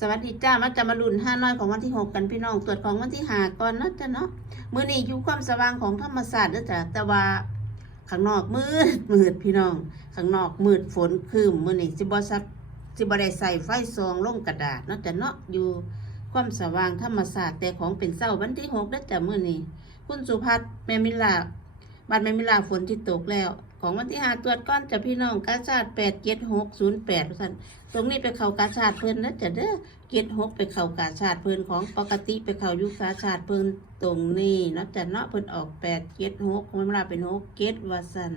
สวัสดีจ้ามาจะมาลุ่นห้าน้อยของวันที่หกกันพี่น้องตรวจของวันที่หาก่อนเนาะจ้ะเนาะมือนี้อยู่ความสว่างของธรรมศาสตร์เด้อจ้ะแต่ว่าข้างนอกมืดมืดพี่น้องข้างนอกมืดฝนครึมมือนี้สิบ่ซักสิบ่ได้ใส่ไฟซองลงกระดาษเนาะจ้ะเนาะอยู่ความสว่างธรรมศาสตร์แต่ของเป็นเศร้าวันที่หกเด้อจ้ะมือนี้คุณสุพัฒน์แม่มิลาบ้านแม่มิลาฝนที่ตกแล้ว ของวันที่หาตรวจก้อนจะพี่น้องกาชาติแปดเจ็ดหกศูนย์แปดท่านตรงนี้ไปเข้ากาชาติเพิ่นนะจะเด้อเกตหกไปเข่ากาชาติเพิ่นของปกติไปเข่ายุคาชาติเพิ่นตรงนี้นาะแต่เนาะเพิ่นออกแปดเกตหกเวลาเป็นหกเกตวาสัน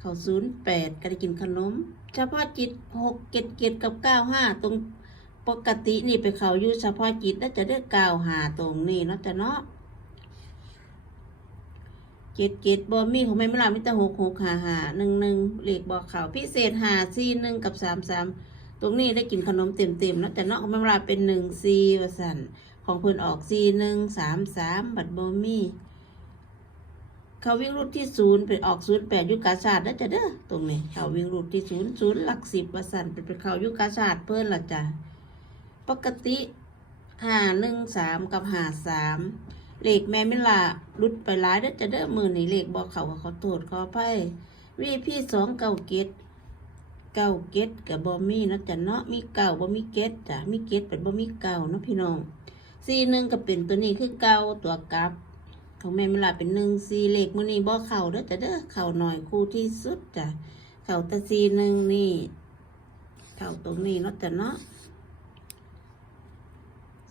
เข่าศูนย์แปดก็ได้กินขนมเฉพาะจิตหกเกตเกตกับเก้าห้าตรงปกตินี่ไปเข่ายุเฉพาะจิตแล้วจะได้เก้าห้าตรงนี้นาะแต่เนาะ เกตเกตบอมีของแม่เวลามิตรหกหกหาหาหนึ่งหนึ่งเลขบอกเขาพิเศษหาสี่หนึ่งกับสามสามตรงนี้ได้กินขนมเต็มๆแล้วแต่นอกไม่เวลาเป็นหนึ่งซีวสันของเพิ่นออกซีหนึ่งสามสามบัตรบอมี่เขาวิ่งรูดที่ศูนย์ไปออกศูนย์แปดยุคกาชาติแล้วจะเด้อตรงนี้เขาวิ่งรูดที่ศูนย์ศูนย์หลักสิบวสันเป็นไปเขายุคกาชาติเพิ่นละจ้ะปกติห้าหนึ่งสามกับห้าสาม เลขแม่ไม่ลารุดไปหลายแล้วจะเด้อมือนี่เลขบอกเขาเขาโทษขออภัยวีพี่สองเก้าเกตเก้าเกตกับบอมี่เนาะจ้ะเนาะมีเก้าบ่มีเกตจ้ะมีเกตเป็นบ่มีเก้าเนาะพี่น้องสี่หนึ่งก็เป็นตัวนี้คือเก้าตัวกลับของแม่เวลาเป็นหนึ่งสี่เลขมือนี้บ่เข่าเด้อจะเด้อเข่าหน่อยคู่ที่สุดจ้ะเข่าตะสี่หนึ่งนี่เข่าตรงนี้เนาะจ้ะเนาะ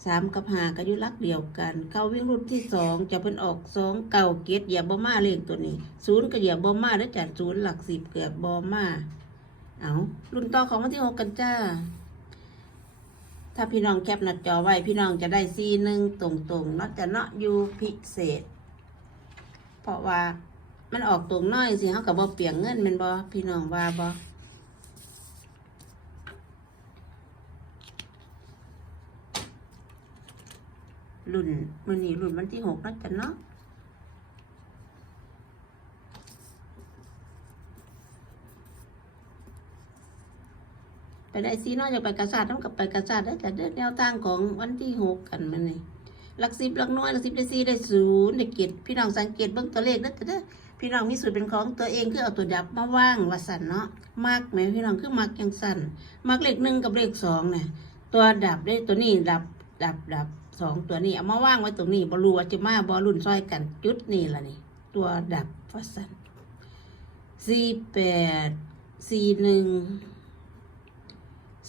สามกับหาก็อยู่ลักเดียวกัน เข้าวิ่งรุ่นที่สองจะเพิ่นออกสองเก้าเกตอย่าบ่มาเลขตัวนี้ศูนย์ก็อย่าบ่มาเด้อจ้ะศูนย์หลักสิบเกือบบ่มาเอารุ่นต่อของวันที่หกกันจ้า ถ้าพี่น้องแคปหน้าจอไว้พี่น้องจะได้ซีหนึ่งตรงๆเนาะจะเนาะอยู่พิเศษ เพราะว่ามันออกตรงน้อยสิเขากับบ่เปลี่ยงเงินมันบ่พี่น้องว่าบ่ รุ่นมันนี่รุ่นวันที่หกเนาะจ้ะเนาะไปได้ซีนอกจากไปกระซาดต้องกับไปกระซาดได้แต่เดินแนวทางของวันที่หกกันมันนี่หลักสิบหลักน้อยหลักสิบได้ซีได้ศูนย์ได้เกตพี่น้องสังเกตเบื้องตัวเลขนั่นแต่เด้อพี่น้องมีสูตรเป็นของตัวเองคือเอาตัวดับมาว่างว่าสันเนาะมากไหมพี่น้องคือมากยังสันมากเลขหนึ่งกับเลขสองเนี่ยตัวดับได้ตัวนี้ดับดับดับ สองตัวนี้เอามาว่างไว้ตรงนี้บอลูว่าจะมาบอรุ่นซอยกันจุดนี่ละนี่ตัวดับว่าสันสี่แปดสี่หนึ่ง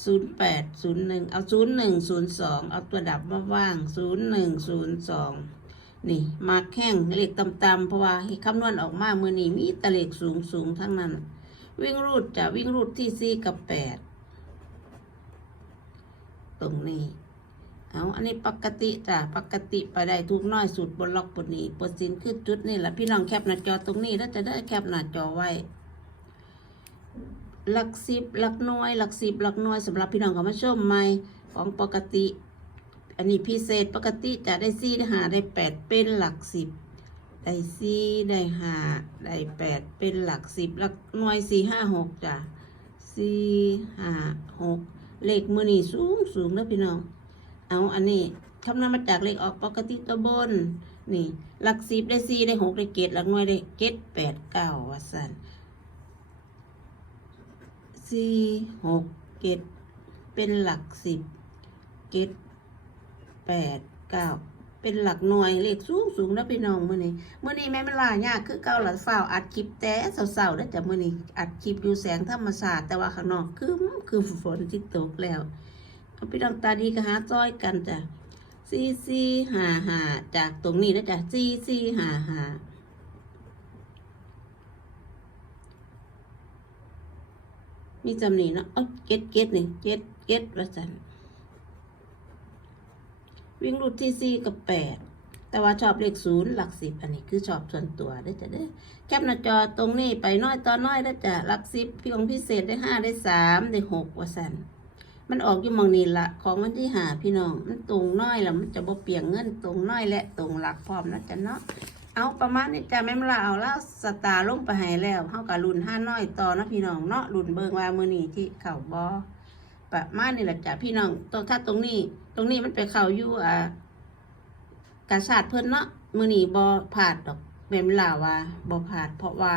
ศูนย์แปดศูนย์หนึ่งเอาศูนย์หนึ่งศูนย์สองเอาตัวดับมาว่างศูนย์หนึ่งศูนย์สองนี่มาแข้งเลขต่ำๆเพราะว่าคำนวณออกมามือนี้มีตะเลขสูงสูงๆทั้งนั้น วิ่งรูดจะวิ่งรูดที่สี่กับแปดตรงนี้ เอาอันนี้ปกติจ้ะปกติไปได้ทุกน้อยสุดบนล็อกบนนี้เปอร์เซ็นต์คือจุดนี่แหละพี่น้องแคปหน้าจอตรงนี้แล้วจะได้แคปหน้าจอไว้หลักสิบหลักหน่วยหลักสิบหลักหน่วยสำหรับพี่น้องเขามาชมใหม่ของปกติ อันนี้พิเศษปกติจะได้สี่ได้หาได้แปดเป็นหลักสิบได้สี่ได้หาได้แปดเป็นหลักสิบหลักหน่วยสี่ห้าหกจ้ะสี่ห้าหกเลขมือนี่สูงสูงนะพี่น้อง เอาอันนี้คำนวณมาจากเลขออกปกติตัวบน นี่ หลักสิบได้สี่ได้หกได้เกตหลักหน่วยได้เกตแปดเก้าว่าสันสี่หกเกตเป็นหลักสิบเกตแปดเก้าเป็นหลักหน่วยเลขสูงสูงแล้วพี่น้องมื่อนี้มื่อนี้แม่เวลายากคือเก่าหลัฝ้าวอัดคลิปแต่เสาๆแล้วจ้ะมื่อนี้อัดคลิปอยู่แสงธรรมศาสตร์แต่ว่าข้างนอกคือคือฝนที่ตกแล้ว พี่น้องตาดีก็หาจ้อยกันจ้ะซีซีหาหาจากตรงนี้นะจ้ะซีซีหาหามีจำนี่เนาะเอาเก็ตเก็ตนี่เก็ตเก็ตว่าสันวิ่งรูดที่สี่กับแปดแต่ว่าชอบเลขศูนย์หลักสิบอันนี้คือชอบส่วนตัวได้อจะได้แคปหน้าจอตรงนี้ไปน้อยตอนน้อยได้อจะหลักสิบพี่ของพิเศษได้ห้าได้สามได้หกว่าสัน มันออกอยู่มองนี้ละของวันที่หาพี่น้อง มันตรงน้อยแล้วมันจะบ่เปลี่ยงเงินตรงน้อยและตรงหลักพร้อมนะจ๊ะเนาะเอาประมาณนี้จ้ะแม่มลาเอาแล้วสตาร์ลงไปให้แล้วเฮากับรุ่นห้าน้อยต่อนะพี่น้องเนาะรุ่นเบิงว่ามือนี้ที่เข่าบอประมาณนี่แหละจ้ะพี่น้องตรงถ้าตรงนี้ ตรงนี้มันไปเข้าอยู่อ่ากาศาสตร์เพิ่อนเนาะมือนี้บ่ผาดดอกแม่นล่าว่าบ่ผาดเพราะว่า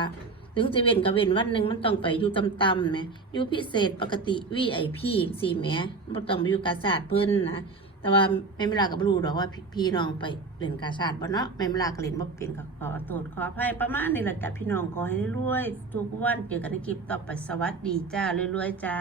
ถึงจะเว้นก็เว้นวันหนึ่งมันต้องไปอยู่ต่ำๆไหมอยู่พิเศษปกติวีไอพีสี่แหมบ่ต้องไปอยู่กาศาสตร์เพิ่นนะแต่ว่าแม่เวลากับรู้ดอกว่าพี่น้องไปเล่นกาศาสตร์บ่เนาะแม่เวลาก็เล่นบ่เป็นก็ขอโทษขออภัยประมาณนี้แหละจ้ะพี่น้องขอให้รวยๆทุกวันเจอกันในคลิปต่อไปสวัสดีจ้ารวยๆจ้า